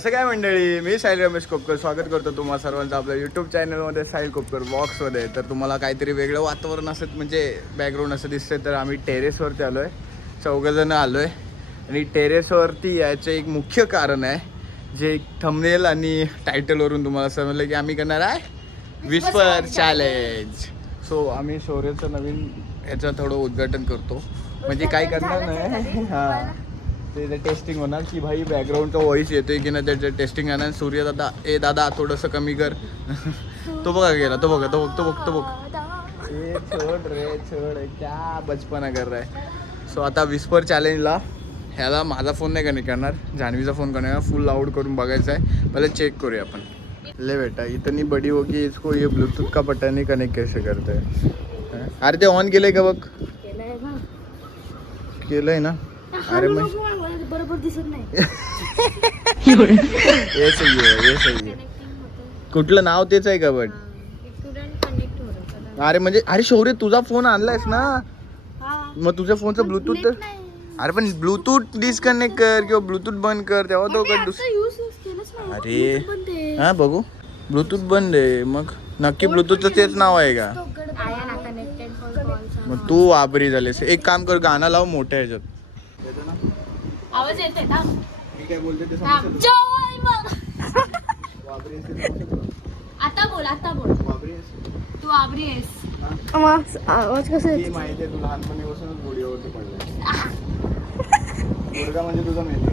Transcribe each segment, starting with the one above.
असं काय मंडळी, मी साहिल रमेश कोपकर स्वागत करतो तुम्हा सर्वांचं आपल्या यूट्यूब चॅनलमध्ये साहिल कोपकर वॉक्समध्ये. तर तुम्हाला काहीतरी वेगळं वातावरण असत म्हणजे बॅकग्राऊंड असं दिसतंय, तर आम्ही टेरेसवरती आलो आहे, 4 आलो आहे. आणि टेरेसवरती याचं एक मुख्य कारण आहे, जे थंबनेल आणि टायटलवरून तुम्हाला समजलं की आम्ही करणार आहे विस्पर चॅलेंज. सो आम्ही शौर्याचं नवीन याचं थोडं उद्घाटन करतो, म्हणजे काय करणार नाही. हां, ते टेस्टिंग होणार की भाई बॅकग्राऊंडचा व्हॉइस येतोय की नाही, त्याचं टेस्टिंग आहे. सूर्य दादा, ए दादा थोडंसं कमी कर. तो बघा गेला, तो बघ ए छोड रे छोड, क्या बचपना कर रहा है. सो आता विस्पर चॅलेंजला ह्याला माझा फोन नाही कनेक्ट करणार, जान्हवीचा फोन करणार, फुल लाऊड करून बघायचा आहे. पहिले चेक करूया आपण. ले बेटा इतनी बड़ी होगी, इसको ये ब्लूटूथ का बटन ही कनेक्ट कैसे करते हैं. अरे ते ऑन केलंय का बघ, केलंय ना. अरे मग बरोबर दिसत नाही. हे सही आहे. कुठलं नाव तेच आहे का बट. अरे म्हणजे अरे शौर्य तुझा फोन आणलायस ना, मग तुझ्या फोनचं ब्लूटूथ तर. अरे पण ब्लूटूथ डिस्कनेक्ट कर किंवा ब्लूटूथ बंद कर, तेव्हा तो अरे हा बघू ब्लूटूथ बंद आहे. मग नक्की ब्लूटूथचं तेच नाव आहे का. मग तू वापरी झालेस. एक काम कर, गाणं लाव मोठ्या ह्याच्यात. आवाज येते ना. मी काय बोलते ते आता बोल वापरी तू आबरी आहेस. आवाज कसा येतो माहिती आहे, तू लहानपणीपासूनच गोडीवरती पडलाय. मुलगा म्हणजे तुझा मेंदू.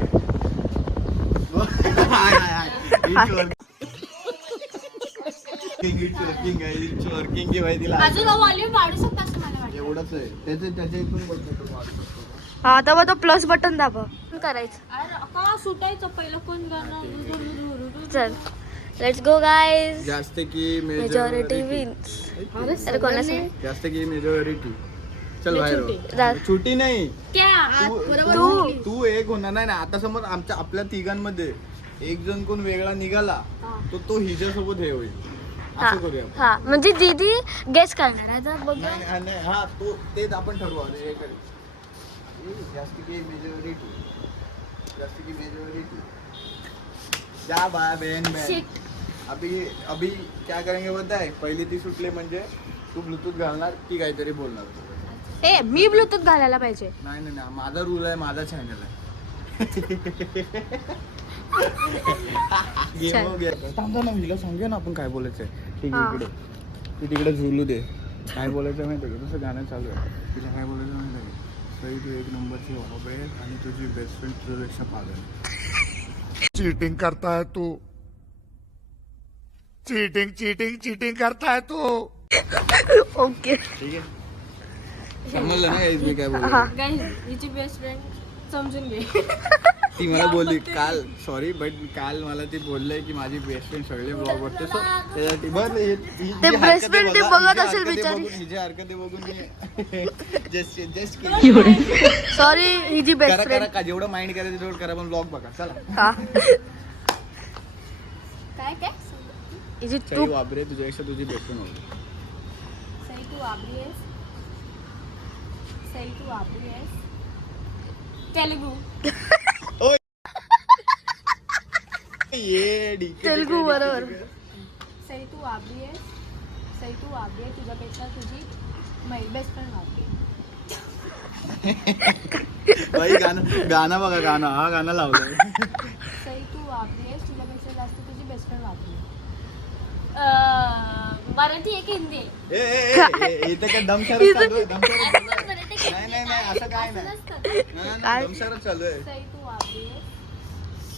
अजून व्हॉल्यूम वाढू शकतास मला वाटतं. एवढंच आहे त्याच्या इथून बोलतो. हा तर मग तो प्लस बटन दाबा करायचं. अरे का सुटायचं पहिलं कोण गाणं. चल लेट्स गो गाईज. जास्त की मेजॉरिटी विन्स. अरे कोणाचं जास्त की मेजॉरिटी. चल बाहेर. जा. छोटी नाही, तू तू एक होणार नाही ना. आता समोर आपल्या तिघांमध्ये एक जण कोण वेगळा निघाला, तो हिच्यासोबत हे होईल. हा असं करूया आपण. हा म्हणजे दीदी गेस करणार आहे तर बघ. नाही, हा तो तेच आपण ठरवू. जास्त की मेजॉरिटी. जा बा बहन. अभी क्या करेंगे पता है, पहिली ती सुटले म्हणजे तू ब्लूटूथ घालणार, ती काहीतरी बोलणार. हे मी ब्लूटूथ घालायला पाहिजे. नाही माझा रूल आहे, माझा चॅनल आहे. थांबता ना, हिला सांगूया ना आपण काय बोलायचंय. ठीक आहे, इकडे तू तिकडे झुलू दे. काय बोलायचं माहिती का, तसं गाणं चालू आहे. तिला काय बोलायचं माहिती का, सई तू एक नंबरची हॉब आहे आणि तुझी बेस्ट फ्रेंड तुझ्यापेक्षा पागल. चीटिंग करता है तू, चीटिंग करता है तू. ओके ठीक आहे, समजलं ना मी काय बोलतो. गाईज हिची बेस्ट फ्रेंड समजून घे. ती मला बोलली काल, सॉरी बट काल मला ती बोलले की माझी बेस्ट फ्रेंड सगळे ब्लॉग बघते. सो त्यासाठी ते बेस्ट फ्रेंड ते बघत असेल बिचारी. हिची हरकती बघून जस्ट सॉरी हिची बेस्ट फ्रेंड. करा जेवढं माइंड करायचं तेवढं करा, पण ब्लॉग बघा चला. हा काय हिची सई तू वापरे तुझ्यापेक्षा तुझी बेस्ट फ्रेंड होती. सई तू आबरी आहेस. तेलुगू. तेलुगू बरोबर. सई तू आबरी आहेस. तुझ्यापेक्षा तुझी बेस्ट फ्रेंड वाबरी. बाई गाणं बघा, हा गाणं लावलंय. सई तू आबरी आहेस. तुझ्यापेक्षा जास्त तुझी बेस्ट फ्रेंड वाबरी. मराठी एक हिंदी. इथे काय दमशरच चालू आहे. नाही असं काय नाही, दमशरच चालू आहे. सई तू आबरी आहेस.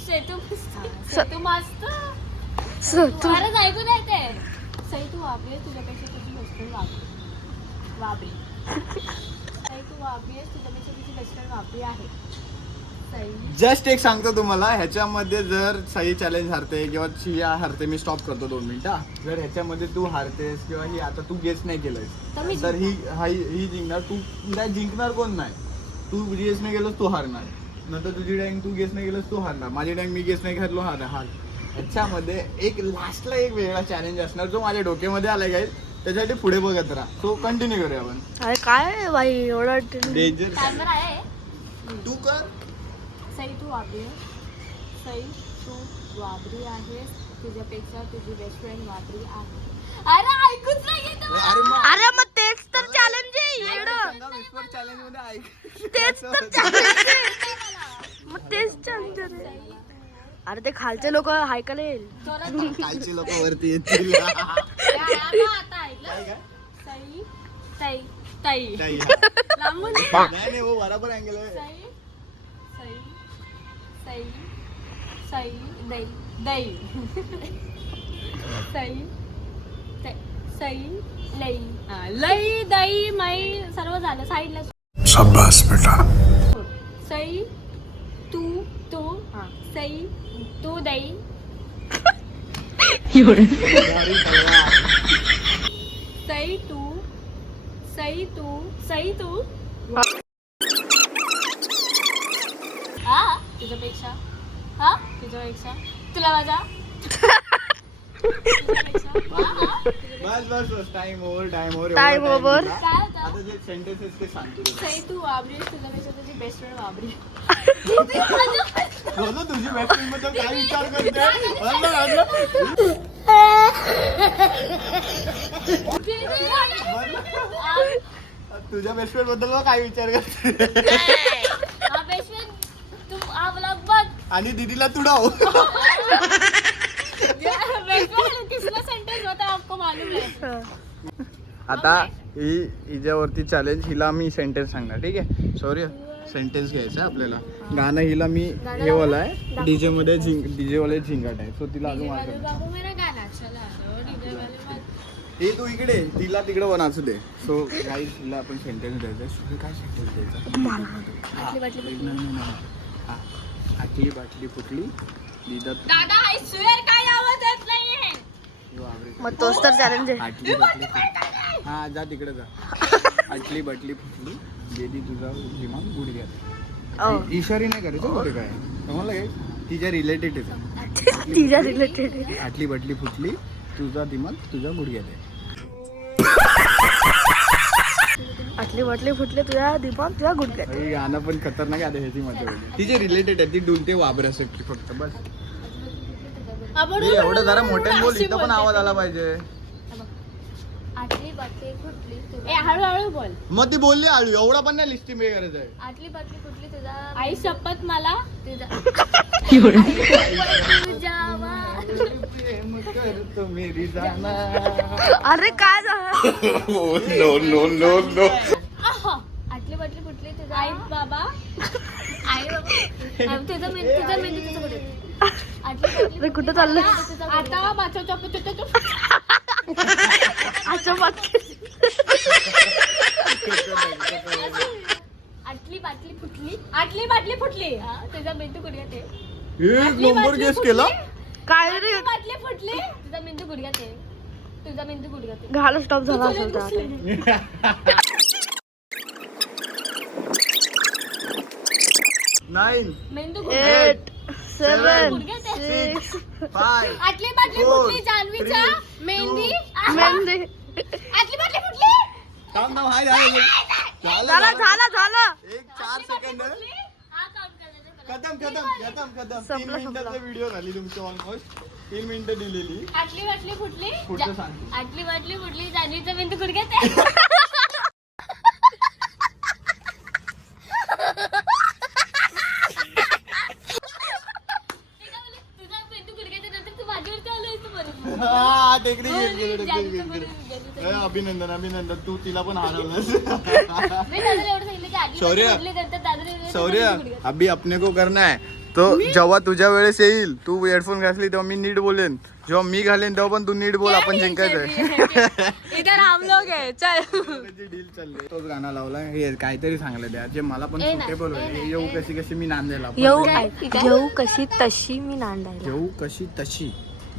सेतू मस्त. अरे ऐकून येते. सई तू आबरी आहेस. तुझ्यापेक्षा तुझी बेस्ट फ्रेंड वाबरी. सई तू आबरी आहेस. तुझ्यापेक्षा तुझी बेस्ट फ्रेंड वाबरी आहे. जस्ट एक सांगतो तुम्हाला, ह्याच्यामध्ये जर सई चॅलेंज हारते किंवा शिया हारते, मी स्टॉप करतो 2 मिनिटं. जर ह्याच्यामध्ये तू हारतेस किंवा ही आता तू गेस नाही केलंयस तर ही जिंकणार. तू नाही जिंकणार कोण नाही. तू गेस नाही केलंस तू हारणार. नंतर तुझी डँग तू गेस नाही केलंस तू हारणार. माझी डँग मी गेस नाही करलो हार. ह्याच्यामध्ये एक लास्टला एक वेगळा चॅलेंज असणार जो माझ्या डोक्यामध्ये आलाय गाईज. त्याच्यासाठी पुढे बघत राहा. सो कंटिन्यू करूया आपण. अरे काय बाई एवढा डेंजर. टायमर आहे. तू कर. सई तू आबरी आहेस. सई तू वाबरी आहेस तुझ्यापेक्षा तुझी बेस्ट फ्रेंड वाबरी आहे. अरे ऐकूच नाही येत मला. अरे मग अरे मग तेच तर चॅलेंज आहे येडं. विस्पर चॅलेंज मध्ये ऐक. तेच तर चॅलेंज आहे. मग तेच चॅलेंज आहे. अरे ते खालचे लोक ऐकायला येईल. जोरात कालची लोक वरती येतील. आता ऐकलं. सई सई ताई नाही लांबून नाही वो बराबर अँगल आहे. सई सई सई सई दई दई सई सई लई लई दई मै सर्व झालं साईडला शाबाश बेटा. सोड. सई तू तू सई तू दई सई तू सई तू सई तू हा तुझ्यापेक्षा हा तुझ्यापेक्षा तुला माझा तुझ्यापेक्षा बस बस बस टाइम ओव्हर Time over. काय होतं? आता जे सेंटेन्सेस ते सांगतो तुला. सई तू वाबरी तुझ्यापेक्षा तुझी बेस्ट फ्रेंड वाबरी बोलो तुझी बेस्ट फ्रेंड बद्दल काय विचार करते. म्हणलं. तुझ्या बेस्ट फ्रेंड बद्दल मग काय विचार करते. हा बेस्ट फ्रेंड तू हा ब्लॉग बघ आणि दीदीला तुडाव. बेस्ट फ्रेंड किसला सेंटेन्स होता आपको मालूम है. आता हिच्यावरती चॅलेंज हिला मी सेंटेन्स सांगणार ठीक आहे. सॉरी सेंटेन्स घ्यायचं आहे आपल्याला. गाणं हिला मी हे वाला आहे डीजे मध्ये डीजे वाले झिंगाट आहे. सो तिला अजून वाले वाजत बाबू मेरा गाना चला डीजे वाले हे तू इकडे तिला तिकडे नाचू दे. सो गाईज हिला आपण सेंटेन्स द्यायचं आहे. काय सेंटेन्स द्यायचा. आटली बाटली फुटली दिदा दादा हाय स्वेअर काय आवाज येत नाहीये. मग तोच तर चॅलेंज आहे. आटली बाटली हा जा तिकडे जा. आटली बाटली फुटली बेदी तुझा दिमाग गुडघ्यात. इशारी नाही करायचं कुठे काय समजलं काय. तिच्या रिलेटेड आहे. तिच्या रिलेटेड. आटली बाटली फुटली तुझा दिमाग तुझ्या गुडघ्यात आहे. आटली बाटली फुटली तुझ्या दिमाग तुझ्या गुडघ्यात. हे गाणं पण खतरनाक आहे. ह्याची मजा तिचे रिलेटेड आहे. ती डुलते वाबऱ्या सकती फक्त बस. आपण हे एवढं जरा मोठ्याने बोल. इथं पण आवाज आला पाहिजे. आटली बाटली फुटली तुझा ए हळूहळू बोल. मग ती बोलली आळू एवढा पण नाही लिस्टिंग करायचं आहे. आटली बाटली फुटली तुझा आई शपथ मला तुझा प्रेम करतो मेरी जाना. अरे काय झालं. No no no no. आटली बाटली फुटली तुझा आई बाबा आई बाबा तुझा मेंदू तुझं कुठे आटली अरे कुठं चाललं. आता माझ्या चॉप अच्छा बाकी आटली बाटली फुटली आटली बाटली फुटली तुझा मेंदू गुडघ्यात आहे. एक नंबर गेस केला. काय रे. आटली बाटली फुटली तुझा मेंदू गुडघ्यात आहे. तुझा मेंदू गुडघ्यात आहे. घाल स्टॉप झाला असेल तर. 9 मेंदू गुडघ्यात 8 7 गुडघ्यात आहे. 6 5 आटली बाटली Four, फुटली जान्हवीचा three, मेहंदी मेहंदी. आटली बाटली फुटली थांब थांब हाय झालं झालं झालं झालं. एक 4 सेकंद. हा काउंट करायचं खतम खतम खतम खतम. 3 संपला, मिनिटाचा संपला. व्हिडिओ झाली तुमची ऑलमोस्ट 3 मिनिटं दिलेली. आटली बाटली फुटली पुढचं सांग. आटली बाटली फुटली जान्हवीचा मेंदू गुडघ्यात आहे. तुझा मेंदू गुडघ्यात आहे, नंतर तू माझ्यावरती आलोय तू बरोबर. हा, टेकडी गेली, टेकडी गेली. अभिनंदन अभिनंदन तू तिला पण हरवलंस. मी दादाला एवढं सांगितलं की आटली शौर्य. बाटली फुटली नंतर दादाला शौर्य मेंदू गुडघ्यात. अभी अपने को करना है. तो जेव्हा तुझ्या वेळेस येईल तू हेडफोन घासली तेव्हा मी नीट बोलेन. जेव्हा मी घालेन तेव्हा पण तू नीट बोल. आपण जिंकायचंय. इधर हम लोग है चल. डील चालली. तोच गाणं लावला. हे काहीतरी सांगलं द्या जे मला पण ए ना, सुटेबल ए होईल. ना, येऊ ए ना. कशी कशी मी नांदायला. येऊ कशी तशी मी नांदायला. येऊ कशी तशी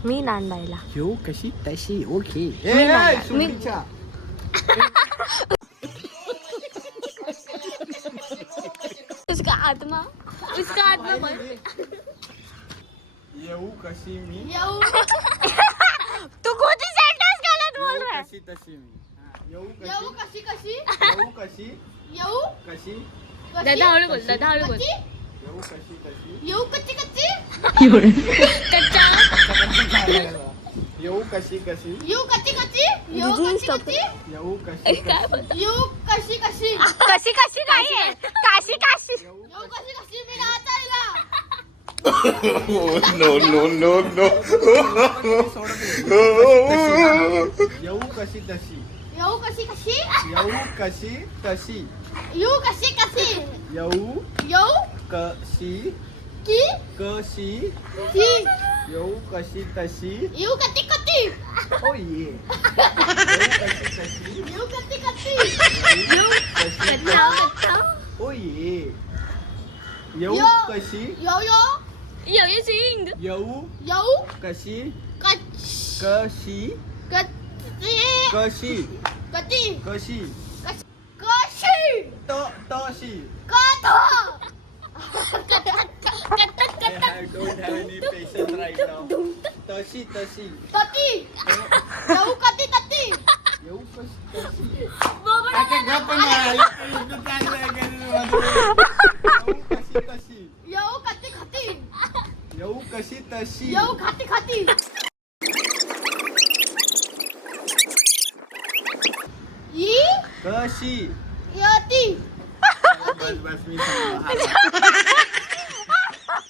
मी नांदायला. येऊ कशी तशी. ओके. उसका आत्मा बोल. येऊ कशी मी. तू कोणती सेंटेन्स गलत बोल रहा है. कशी तशी मी. हा, येऊ येऊ कशी कशी येऊ कशी येऊ कशी दादा हळू बोल दादा हळू बोल. येऊ कशी तशी येऊ कच्ची कच्ची येऊ कशी कशी यू कची कची यू जीजी, कची stop. कची येऊ कशी यू कशी कशी कशी कशी नाहीये काशी काशी यू कशी कशी मी नाचायला No, no, no, no. येऊ कशी तशी यू कशी कशी येऊ कशी तशी यू कशी कशी येऊ यू कशी की कशी की येऊ कशी तशी यू कची कची ओ ये येऊ कशी तशी यू कची कची येऊ कशी ओ ये येऊ यो. कशी यो यो यो सिंग येऊ यू कशी कची कशी कची कशी कची कशी कशी तशी कथा I don't have any patience right now. तशी तशी तती यू कती तती येऊ कशी तशी आता गप्प मारायला इतकं चांगलं आहे का रे माझं? येऊ कशी तशी यू कती खती येऊ कशी तशी यू खाती खाती ई कशी यती बस बस मी थांबलो.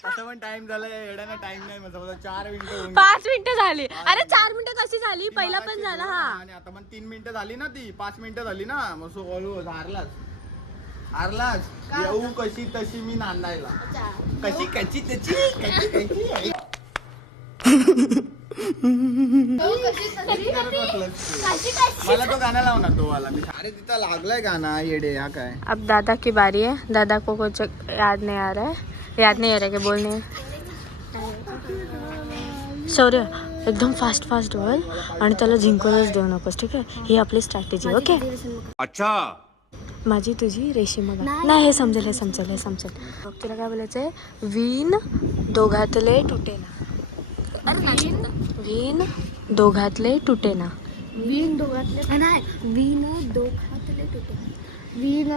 तसं पण टाइम झालाय येड्याला टाइम नाही माझा मला 4 मिनिटं होऊन 5 मिनिटं झाली अरे 4 मिनिटं कशी झाली पहिला पण झाला हा आणि आता पण 3 मिनिटं झाली ना ती 5 मिनिटं झाली ना मग सो ऑलमोस्ट हारलाच येऊ कशी तशी मी नांदायला कशी कशी त्याची यू कशी तशी कशी कशी मला तो गाणं लाव ना तो वाला मी अरे तिथं लागलाय गाणं येडे हा काय अब दादा की बारी है दादा को कुछ याद नहीं आ रहा है याद नहीं आ रहा है क्या बोलने शौर्य एकदम फास्ट फास्ट बोल आणि त्याला जिंकूनच देऊ नकोस ठीक आहे ही आपली स्ट्रॅटेजी ओके अच्छा माझी तुझी रेशीम नाही हे समजेल हे समजेल हे समजेल मग तुला काय बोलायचं आहे वीण दोघातले तुटेना वीण दोघातले तुटेना वीण दोघातले नाही वीण दोघातले तुटे वीण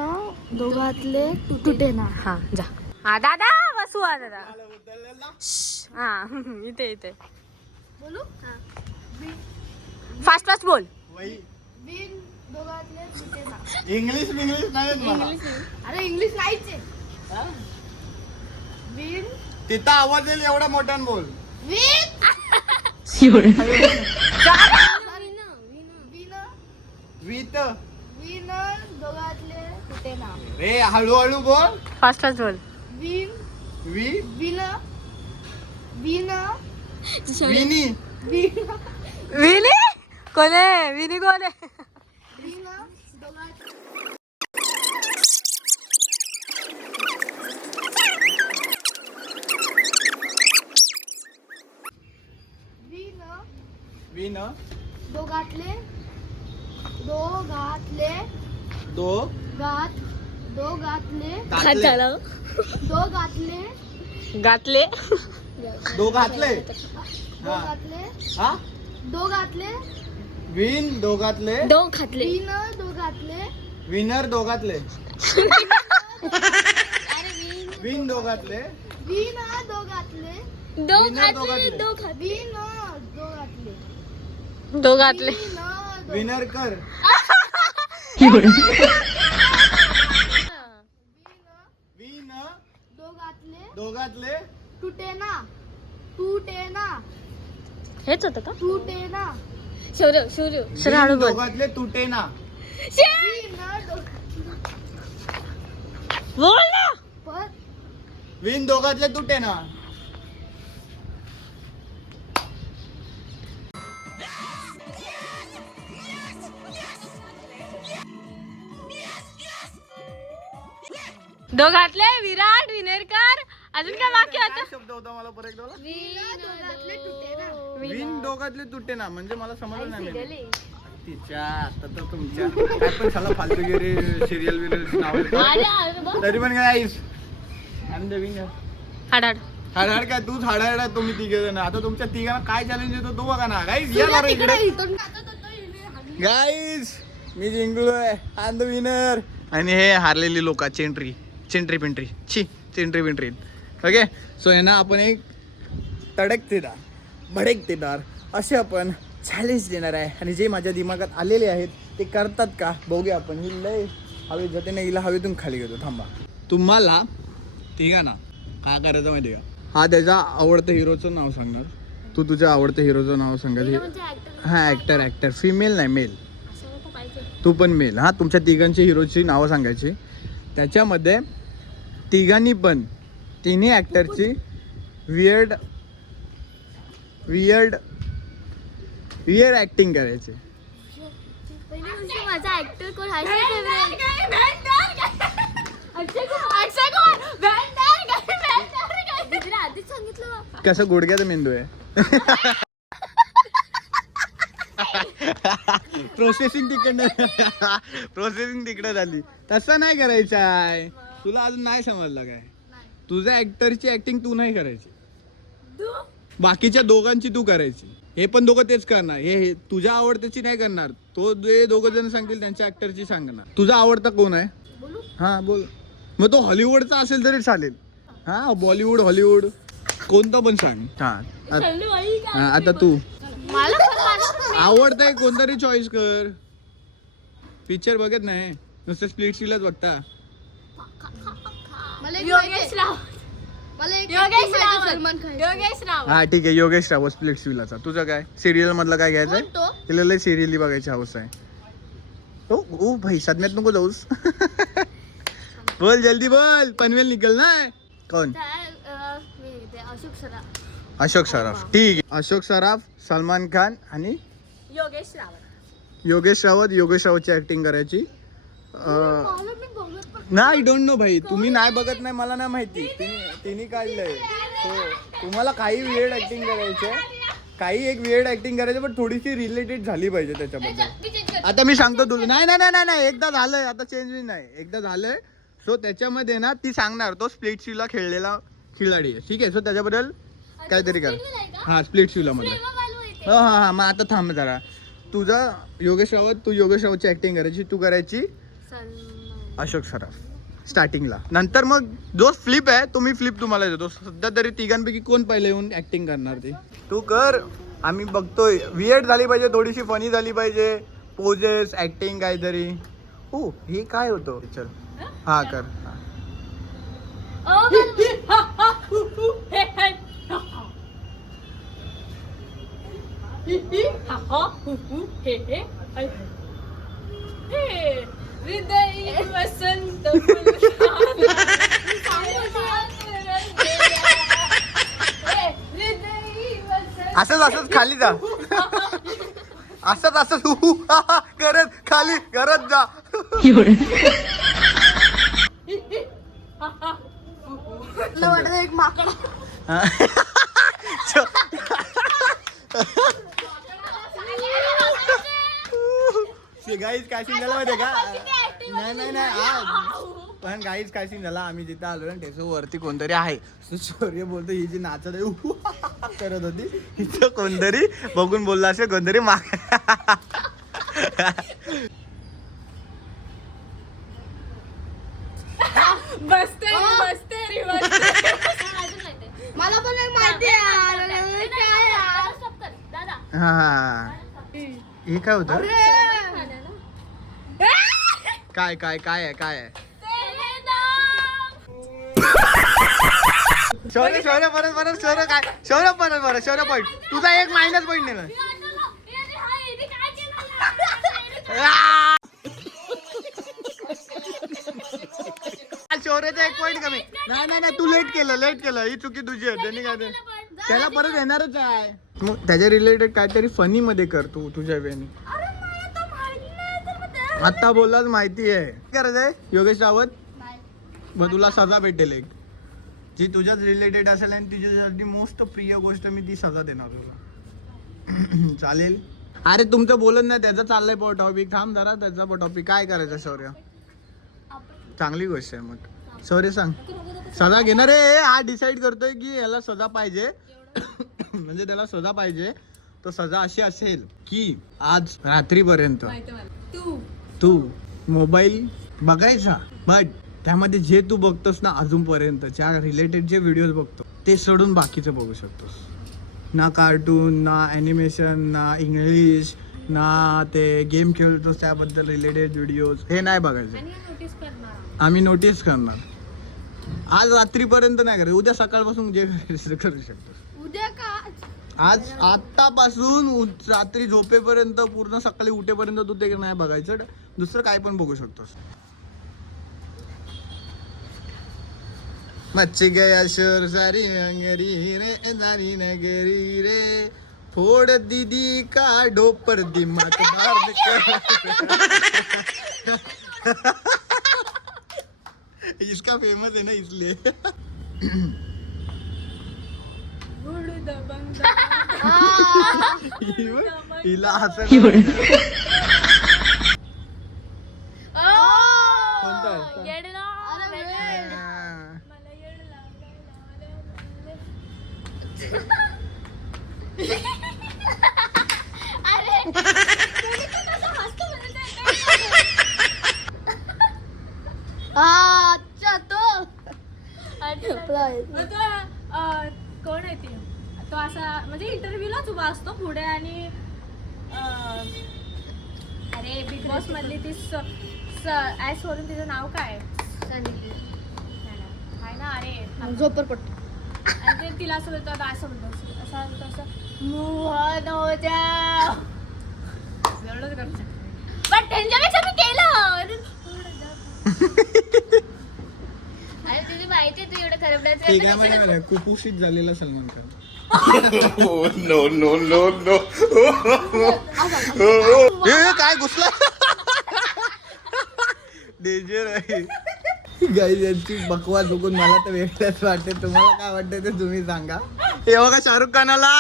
दोघातले तुटे ना हां जा हा दादा बसू हा दादा हा इथे इथे बोलू फास्ट फास्ट बोल वीण दोघातले तुटे ना इंग्लिश नाही मला अरे इंग्लिश नाहीच आहे वीण तिथं आवाज येईल एवढा मोठ्यान बोल वीण वीत वीण दोघातले तुटे ना रे हळूहळू बोल फास्ट फास्ट बोल वीण वी वीण वीण विनी वीण विनी कोण आहे विनी कोण आहे वीण दोघात वीण विन दोघातले दो दोघातले घातले दो घातले दोघातले हा दोघातले विन दोघातले दो खातले वीण दोघातले विनर दोघातले विन दोघातले वीण दोघातले विनर दोघातले वीण दोघातले दो घातले विनर कर विन दोघातले तुटे ना हेच होतं का तुटे ना शौर्य हळू विन बोल दोघातले तुटे ना वीण बोल ना पर विन दोघातले तुटे ना दो घातले विराट विनेरकर अजून काय वाक्य काय होतं शब्द होता मला परत एकदा बोला. वीण दोघातले तुटे ना विन दोघातले तुटे ना म्हणजे मला समजलं नाही मी. तिच्या आता तर तुमच्या काय पण झालं फालतूगिरी सिरियल विरियल नाव तरी पण काय आईस आणि नवीन हाड हाड हाड काय तूच हाड तुम्ही तिघे जण आता तुमच्या तिघांना काय चॅलेंज येतो तो बघा ना गाईस या बरं इकडे गाईस मी जिंकलोय आय द विनर आणि हे हारलेली लोक चेंट्री पिंट्री छी चेंट्री पिंट्री ओके सो यांना आपण एक तडकतेदार भडकतेदार असे आपण चॅलेंज देणार आहे. आणि जे माझ्या दिमागात आलेले आहेत ते करतात का बघूया आपण. ही लय हवेत जाते ना, हिला हवेतून खाली घेतो. थांबा. तुम्हाला ठीक आहे ना काय करायचं माहिती आहे का. हा त्याचा आवडतं हिरोचं नाव सांगणार. तू तुझ्या आवडतं हिरोचं नाव सांगायचं. हा ॲक्टर फिमेल नाही मेल. तू पण मेल. हां तुमच्या तिघांची हिरोची नावं सांगायची. त्याच्यामध्ये तिन्ही ॲक्टरची वियर्ड ॲक्टिंग करायची. माझा ऍक्टर कोण आहे आधीच सांगितलं. कसं गुडघ्याचा मेंदू आहे. प्रोसेसिंग तिकडे झाली. तसं नाही करायचं आहे. तुला अजून नाही समजलं काय. तुझ्या ऍक्टरची ऍक्टिंग तू नाही करायची, बाकीच्या दोघांची तू करायची. हे पण दोघं तेच करणार. हे तुझ्या आवडत्याची नाही करणार. तो जे दोघं जण सांगतील त्यांच्या ऍक्टरची सांगणार. तुझा आवडता कोण आहे. हा बोल. मग तो हॉलिवूडचा असेल तरी चालेल. हा बॉलिवूड हॉलिवूड कोणतं पण सांग. हा आता तू आवडतंय कोणतरी चॉईस कर. पिक्चर बघत नाही नुसतं स्प्लिट सीलच बघता. हा ठीक आहे योगेश राव स्प्लिट सीलाचा. तुझं काय सिरियल मधलं काय घ्यायचंय. तिला लय सिरियली बघायची हौस आहे. ओ भाई सदम्यात नको जाऊस. बोल जल्दी बोल पनवेल निकल ना. कोण. अशोक सराफ. ठीक आहे. अशोक सराफ सलमान खान आणि योगेश रावतची ऍक्टिंग करायची. नाही डोंट नो भाई. तुम्ही नाही बघत नाही मला नाही माहिती. तिने काढलंय. तुम्हाला काही वेळ ऍक्टिंग करायचं. काही एक वेळ ऍक्टिंग करायचं पण थोडीशी रिलेटेड झाली पाहिजे त्याच्याबद्दल. आता मी सांगतो तुला. नाही एकदा झालंय आता चेंज नाही. एकदा झालंय. सो त्याच्यामध्ये ना ती सांगणार तो स्प्लिट सीला खेळलेला खिलाडी आहे. ठीक आहे. सो त्याच्याबद्दल काहीतरी कर. हा स्प्लिट सीला मधला. हा मग आता थांब जरा. तुझा योगेश रावतची ऍक्टिंग करायची. तू करायची अशोक सराफ स्टार्टिंगला. नंतर मग जो फ्लिप आहे तो मी फ्लिप तुम्हाला देतो. सध्या तरी तिघांपैकी कोण पहिले येऊन ऍक्टिंग करणार ते तू कर. आम्ही बघतोय. वियर्ड झाली पाहिजे थोडीशी फनी झाली पाहिजे. पोजेस ऍक्टिंग काहीतरी. हो हे काय होतं. चल हा कर. असंच खाली जा. असंच करत खाली करत जा. एक माकडा. गाईज काय सीन झाला माहितीये का. नाही पण गाईज काय सीन झाला. आम्ही जिथं आलो ना त्याच्या वरती कोणतरी आहे. शौर्य बोलतो ही जी नाचत आहे करत होती हिचं कोणतरी बघून बोलला असेल कोणतरी मला पण माहिती हा हे काय होतं. काय आहे. शौर्य परत तुझा एक मायनस पॉईंट नेला. शौर्याचा एक पॉईंट कमी. नाही तू लेट केलं ही चुकी तुझी आहे. त्यांनी काय त्याला परत येणारच आहे. मग त्याच्या रिलेटेड काहीतरी फनी मध्ये कर तू तुझ्या वेळी. आता बोललाच माहिती आहे. करायचंय योगेश रावत. मग तुला सजा भेटेल एक जी तुझ्याच रिलेटेड असेल आणि तुझ्यासाठी मोस्ट प्रिय गोष्ट मी ती सजा देणार तुला. चालेल. अरे तुमचं बोलत नाही त्याचा चाललंय टॉपिक. थांब जरा त्याचा टॉपिक काय करायचं शौर्य. चांगली गोष्ट आहे. मग शौर्य सांग सजा घेणार आहे. हा डिसाईड करतोय की याला सजा पाहिजे. म्हणजे त्याला सजा पाहिजे. तो सजा अशी असेल की आज रात्रीपर्यंत तू मोबाईल बघायचा बट त्यामध्ये जे तू बघतोस ना अजूनपर्यंत ज्या रिलेटेड जे व्हिडिओज बघतो ते सोडून बाकीचे बघू शकतोस. ना कार्टून, ना ॲनिमेशन, ना इंग्लिश, ना ते गेम खेळतो त्याबद्दल रिलेटेड व्हिडिओज, हे नाही बघायचं. आणि नोटीस करणार. आम्ही नोटीस करणार. आज रात्रीपर्यंत नाही करायचं, उद्या सकाळपासून जे करायचं करू शकतो. उद्या का आज आत्तापासून रात्री झोपेपर्यंत पूर्ण सकाळी उठेपर्यंत तू ते नाही बघायचं, दुसरं काय पण बघू शकतोस. मच्छी गया शोर सारी अंगरी रे सारी नगरी रे, फोड़ दीदी का डोपर दिमाग मार इसका फेमस है ना इसलिए. हिला हसत अच्छा तो कोण आहे ती, तो असा म्हणजे इंटरव्ह्यूलाच उभा असतो पुढे आणि अरे बिग बॉस मधली ती ऍस वरून तिचं नाव काय आहे ना, अरे झोपरपट्टी. आणि ते तिला असं बोलतो, आता असं बोलतो, असं बोलतो, असं मोहन हो जा एवढंच करू शकतो. पण त्यांच्यापेक्षा मी केलं. अरे तुझी माहिती आहे, तू एवढं खरबडायचं कुपोषित झालेला Salman Khan. Oh, no, no, no, no. काय घुसला डेंजर आहे. गाईज यांची बकवास बघून मला तर वेगळंच वाटते. तुम्हाला काय वाटतं ते तुम्ही सांगा. हे बघा शाहरुख खान आला,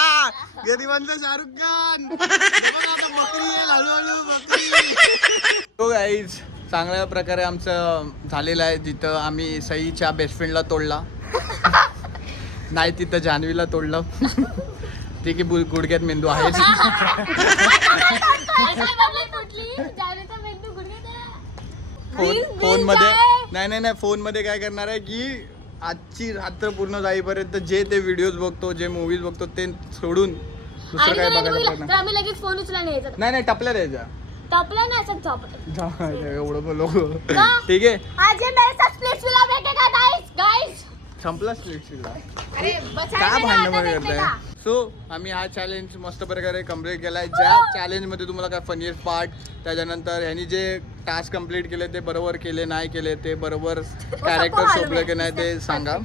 गरिबांचा शाहरुख खान. बकरी येईल हळूहळू बकरी. तो गाईज चांगल्या प्रकारे आमचं झालेलं आहे. जिथं आम्ही सईच्या बेस्ट फ्रेंडला तोडला नाही, तिथं जान्हवीला तोडलं. ठीक आहे, गुडघ्यात मेंदू आहे. फोन मध्ये नाही फोन मध्ये काय करणार आहे की आजची रात्र पूर्ण जाईपर्यंत जे ते व्हिडिओज बघतो, जे मूवीज बघतो ते सोडून दुसरं काय बघायला आम्ही लगेच फोन उचला नाही. नाही टपल्या द्यायच्या. टपला नाही असं झोपत. एवढं बोलो. ठीक आहे, आज ये मेरे साथ स्प्लिट्स विला बैठेगा गाइस. संपला स्प्लिट्सला. अरे काय बचायला भांडण आता करताय. सो आम्ही हा चॅलेंज मस्त प्रकारे कम्प्लीट केलाय. ज्या चॅलेंजमध्ये तुम्हाला काय फनीस्ट पार्ट, त्याच्यानंतर ह्यांनी जे टास्क कम्प्लीट केले ते बरोबर केले नाही केले, ते बरोबर कॅरेक्टर शोभलं की नाही ते सांगा.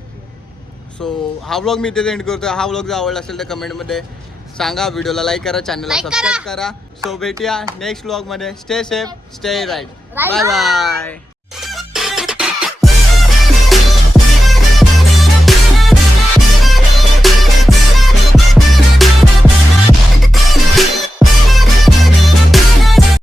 सो हा व्लॉग मी इथे एंड करतोय. हा व्लॉग जर आवडला असेल तर कमेंटमध्ये सांगा, व्हिडिओला लाईक करा, चॅनलला सबस्क्राईब करा. सो भेटूया नेक्स्ट व्लॉगमध्ये. Stay safe, stay right. Bye bye.